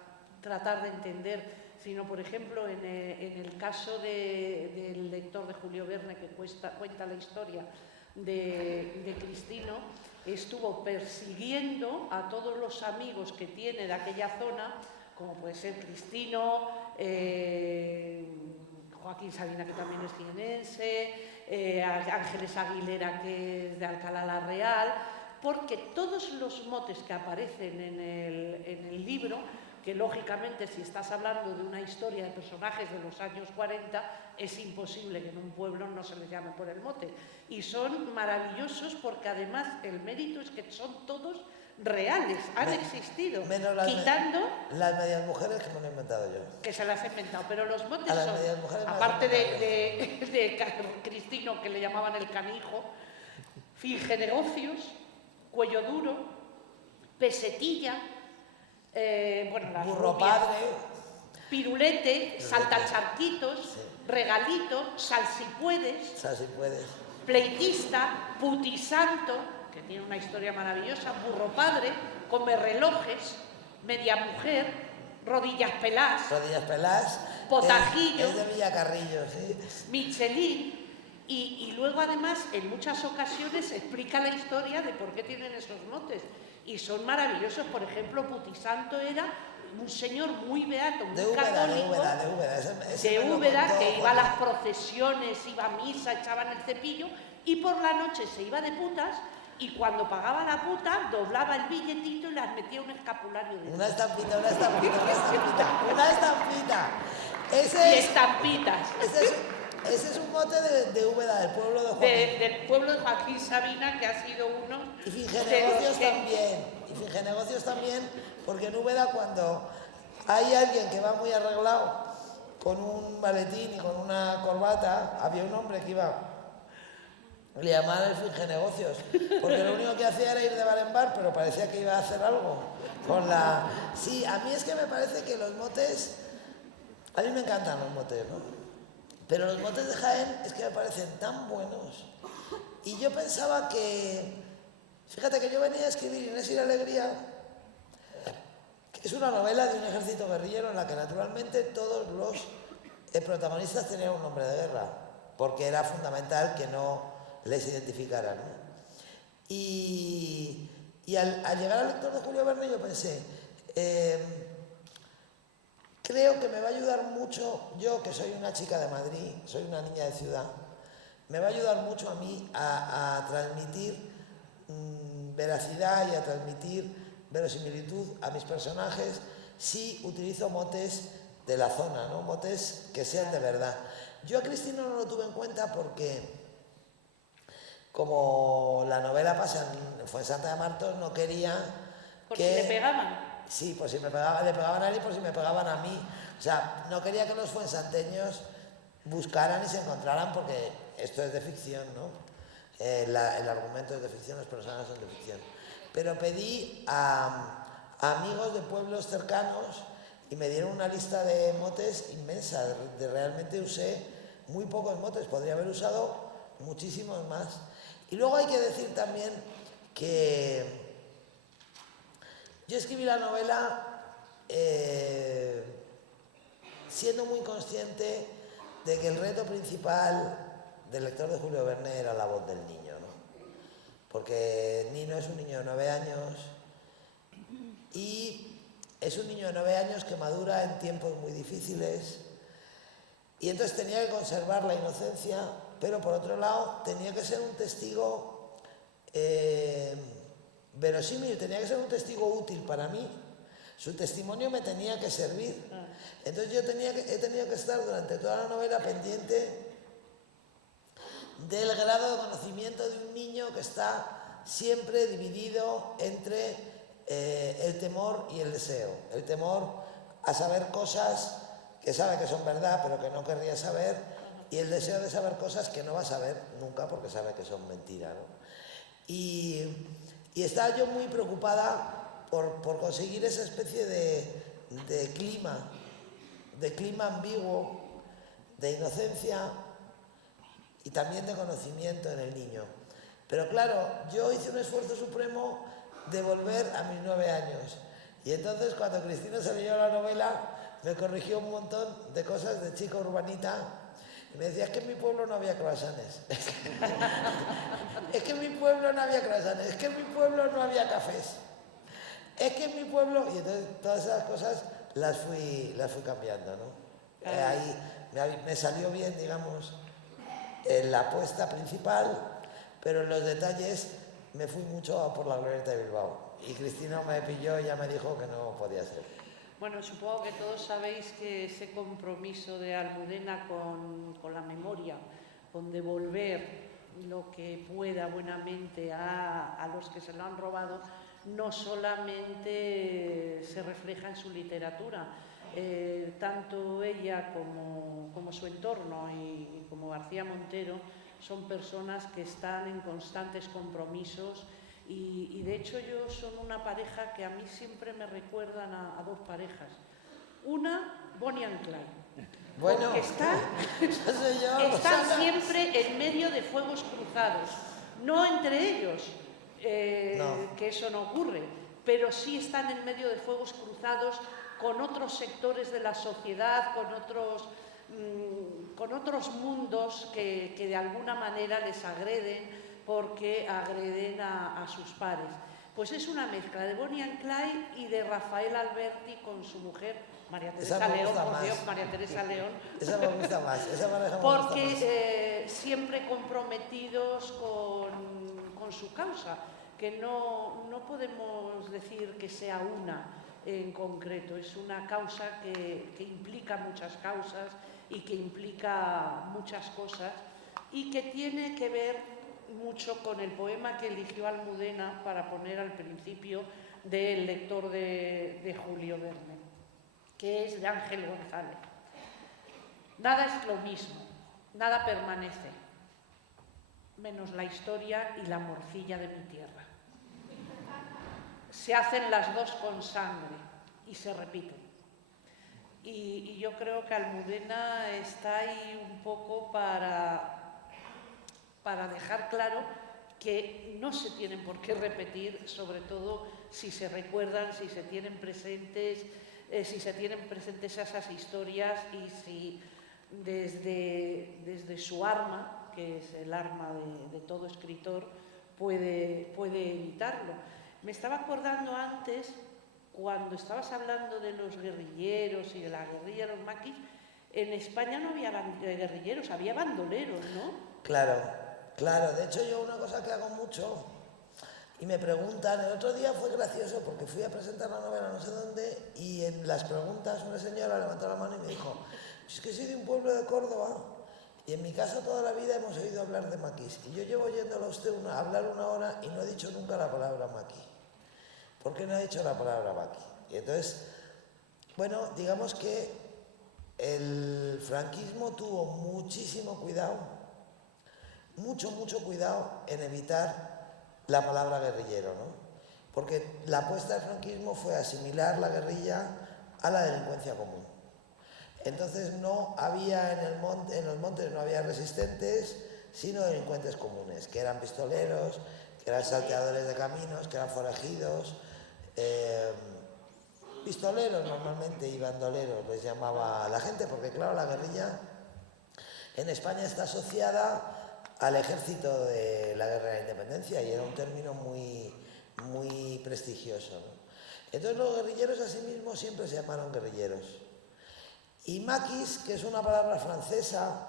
tratar de entender, sino, por ejemplo, en el caso del lector de Julio Verne, que cuenta la historia de Cristino, estuvo persiguiendo a todos los amigos que tiene de aquella zona, como puede ser Cristino, Joaquín Sabina, que también es jienense, Ángeles Aguilera, que es de Alcalá la Real, porque todos los motes que aparecen en el libro, que lógicamente si estás hablando de una historia de personajes de los años 40, es imposible que en un pueblo no se les llame por el mote. Y son maravillosos porque además el mérito es que son todos reales, han existido, menos quitando las medias mujeres que me lo he inventado yo. que se las he inventado, pero los motes A las son, medias mujeres aparte de Cristino, que le llamaban el canijo, finge negocios, cuello duro, pesetilla, bueno, las burro rubias, padre, pirulete, saltacharquitos, sí. Regalito, sal si puedes, o sea, si puedes. pleitista, putisanto, que tiene una historia maravillosa, burro padre, come relojes, media mujer, rodillas pelás, Rodillas pelás. Potajillo. Es de Villacarrillo, sí. Michelin, y luego además en muchas ocasiones explica la historia de por qué tienen esos motes y son maravillosos. Por ejemplo, Putisanto era un señor muy beato, muy católico, de Úbeda, que iba a las procesiones, iba a misa, echaban el cepillo y por la noche se iba de putas y cuando pagaba la puta doblaba el billetito y las metía un escapulario de una estampita, una estampita, una estampita, una estampita. y estampitas. Ese es un mote de Úbeda, del pueblo de Joaquín. Del pueblo de Joaquín Sabina, que ha sido uno Y finge de los negocios que... también. Y finge negocios también, porque en Úbeda cuando hay alguien que va muy arreglado con un maletín y con una corbata, había un hombre que iba, le llamaban el finge negocios, porque lo único que hacía era ir de bar en bar, pero parecía que iba a hacer algo con la... Sí, a mí es que me parece que los motes, a mí me encantan los motes, ¿no? Pero los motes de Jaén es que me parecen tan buenos. Y yo pensaba que... Fíjate que yo venía a escribir Inés y la Alegría, que es una novela de un ejército guerrillero en la que naturalmente todos los protagonistas tenían un nombre de guerra, porque era fundamental que no les identificaran, ¿no? Y al llegar al lector de Julio Verne yo pensé... creo que me va a ayudar mucho, yo que soy una chica de Madrid, soy una niña de ciudad, me va a ayudar mucho a mí a transmitir veracidad y a transmitir verosimilitud a mis personajes si utilizo motes de la zona, ¿no? Motes que sean de verdad. Yo a Cristino no lo tuve en cuenta porque, como la novela pasa en Fuensanta de Martos, no quería ¿Por que... si le pegaban? Sí, por si me pegaban, le pegaban a él y por si me pegaban a mí. O sea, no quería que los fuensanteños buscaran y se encontraran, porque esto es de ficción, ¿no? El argumento es de ficción, las personas son de ficción. Pero pedí a amigos de pueblos cercanos y me dieron una lista de motes inmensa. Realmente usé muy pocos motes, podría haber usado muchísimos más. Y luego hay que decir también que yo escribí la novela siendo muy consciente de que el reto principal del lector de Julio Verne era la voz del niño, ¿no? Porque Nino es un niño de 9 años y es un niño de 9 años que madura en tiempos muy difíciles, y entonces tenía que conservar la inocencia, pero por otro lado tenía que ser un testigo verosímil, tenía que ser un testigo útil para mí. Su testimonio me tenía que servir. Entonces yo he tenido que estar durante toda la novela pendiente del grado de conocimiento de un niño que está siempre dividido entre el temor y el deseo. El temor a saber cosas que sabe que son verdad pero que no querría saber, y el deseo de saber cosas que no va a saber nunca porque sabe que son mentira, ¿no? Y estaba yo muy preocupada por conseguir esa especie de clima ambiguo, de inocencia y también de conocimiento en el niño. Pero claro, yo hice un esfuerzo supremo de volver a mis 9 años. Y entonces cuando Cristina se leyó la novela, me corrigió un montón de cosas de chica urbanita. Y me decía, es que en mi pueblo no había croissants. Es que en mi pueblo no había croissants. Es que en mi pueblo no había cafés. Es que en mi pueblo... Y entonces todas esas cosas las fui cambiando, ¿no? Ahí me salió bien, digamos, la apuesta principal, pero en los detalles me fui mucho por la glorieta de Bilbao. Y Cristina me pilló y ya me dijo que no podía ser. Bueno, supongo que todos sabéis que ese compromiso de Almudena con la memoria, con devolver lo que pueda buenamente a los que se lo han robado, no solamente se refleja en su literatura. Tanto ella como su entorno y como García Montero son personas que están en constantes compromisos. Y de hecho ellos son una pareja que a mí siempre me recuerdan a dos parejas. Una, Bonnie and Clyde. Bueno, porque están siempre en medio de fuegos cruzados. No entre ellos, no. que eso no ocurre, pero sí están en medio de fuegos cruzados con otros sectores de la sociedad, con otros mundos que de alguna manera les agreden, porque agreden a sus pares. Pues es una mezcla de Bonnie and Clyde y de Rafael Alberti con su mujer, María Teresa León, por Dios, María Teresa León. Esa me gusta más, esa pareja me porque gusta más. Siempre comprometidos con su causa, que no podemos decir que sea una en concreto, es una causa que implica muchas causas y que implica muchas cosas y que tiene que ver mucho con el poema que eligió Almudena para poner al principio del lector de Julio Verne, que es de Ángel González. Nada es lo mismo, nada permanece, menos la historia y la morcilla de mi tierra. Se hacen las dos con sangre y se repiten. Y yo creo que Almudena está ahí un poco para dejar claro que no se tienen por qué repetir, sobre todo si se recuerdan, si se tienen presentes esas historias y si desde su arma, que es el arma de todo escritor, puede evitarlo. Me estaba acordando antes, cuando estabas hablando de los guerrilleros y de la guerrilla de los maquis, en España no había guerrilleros, había bandoleros, ¿no? Claro. De hecho, yo una cosa que hago mucho, y me preguntan, el otro día fue gracioso porque fui a presentar la novela no sé dónde, y en las preguntas una señora levantó la mano y me dijo, es que soy de un pueblo de Córdoba, y en mi casa toda la vida hemos oído hablar de maquis, y yo llevo oyéndolo a usted hablar 1 hora y no he dicho nunca la palabra maqui. ¿Por qué no he dicho la palabra maqui? Y entonces, bueno, digamos que el franquismo tuvo muchísimo cuidado, mucho cuidado en evitar la palabra guerrillero, ¿no? Porque la apuesta del franquismo fue asimilar la guerrilla a la delincuencia común. Entonces no había en los montes no había resistentes, sino delincuentes comunes, que eran pistoleros, que eran salteadores de caminos, que eran forajidos, pistoleros normalmente y bandoleros les llamaba la gente, porque claro, la guerrilla en España está asociada al ejército de la guerra de la independencia y era un término muy prestigioso, ¿no? Entonces los guerrilleros a sí mismos siempre se llamaron guerrilleros. Y maquis, que es una palabra francesa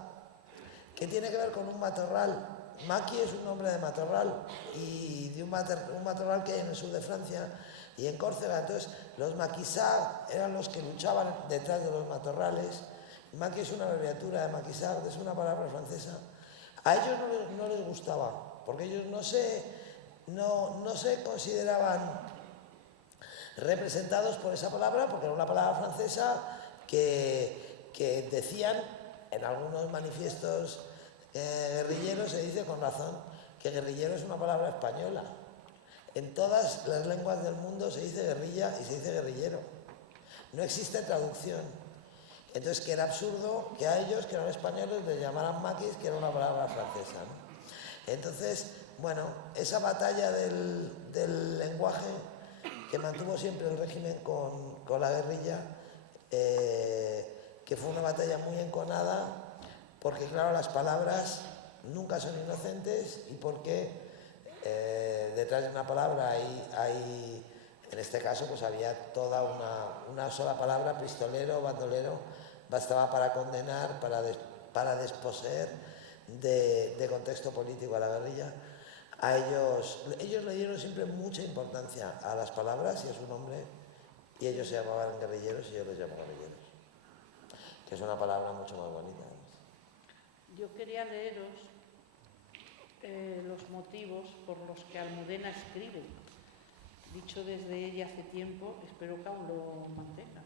que tiene que ver con un matorral. Maqui es un nombre de matorral y de un matorral que hay en el sur de Francia y en Córcega. Entonces los maquisards eran los que luchaban detrás de los matorrales. Maqui es una abreviatura de maquisard, es una palabra francesa. A ellos no les gustaba, porque ellos no se consideraban representados por esa palabra, porque era una palabra francesa que decían en algunos manifiestos guerrilleros, se dice con razón que guerrillero es una palabra española. En todas las lenguas del mundo se dice guerrilla y se dice guerrillero. No existe traducción. Entonces, que era absurdo que a ellos, que eran españoles, les llamaran maquis, que era una palabra francesa, ¿no? Entonces, bueno, esa batalla del lenguaje que mantuvo siempre el régimen con la guerrilla, que fue una batalla muy enconada, porque claro, las palabras nunca son inocentes y porque detrás de una palabra hay, en este caso, pues había toda una sola palabra, pistolero, bandolero, bastaba para condenar, para desposeer de contexto político a la guerrilla. A ellos le dieron siempre mucha importancia a las palabras y a su nombre, y ellos se llamaban guerrilleros y yo les llamo guerrilleros, que es una palabra mucho más bonita. Yo quería leeros los motivos por los que Almudena escribe. Dicho desde ella hace tiempo, espero que aún lo mantenga.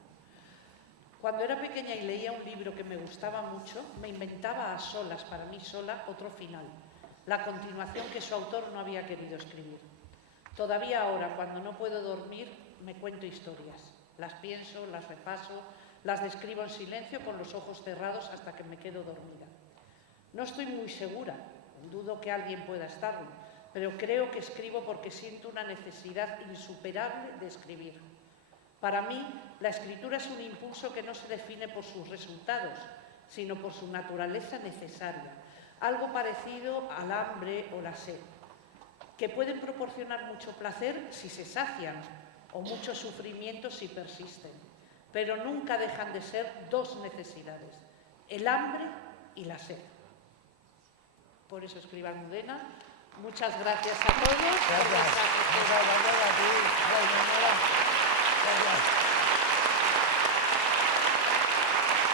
Cuando era pequeña y leía un libro que me gustaba mucho, me inventaba a solas, para mí sola, otro final, la continuación que su autor no había querido escribir. Todavía ahora, cuando no puedo dormir, me cuento historias. Las pienso, las repaso, las describo en silencio con los ojos cerrados hasta que me quedo dormida. No estoy muy segura, dudo que alguien pueda estarlo, pero creo que escribo porque siento una necesidad insuperable de escribir. Para mí, la escritura es un impulso que no se define por sus resultados, sino por su naturaleza necesaria, algo parecido al hambre o la sed, que pueden proporcionar mucho placer si se sacian o mucho sufrimiento si persisten, pero nunca dejan de ser dos necesidades, el hambre y la sed. Por eso escribe Almudena. Muchas gracias a todos. Gracias.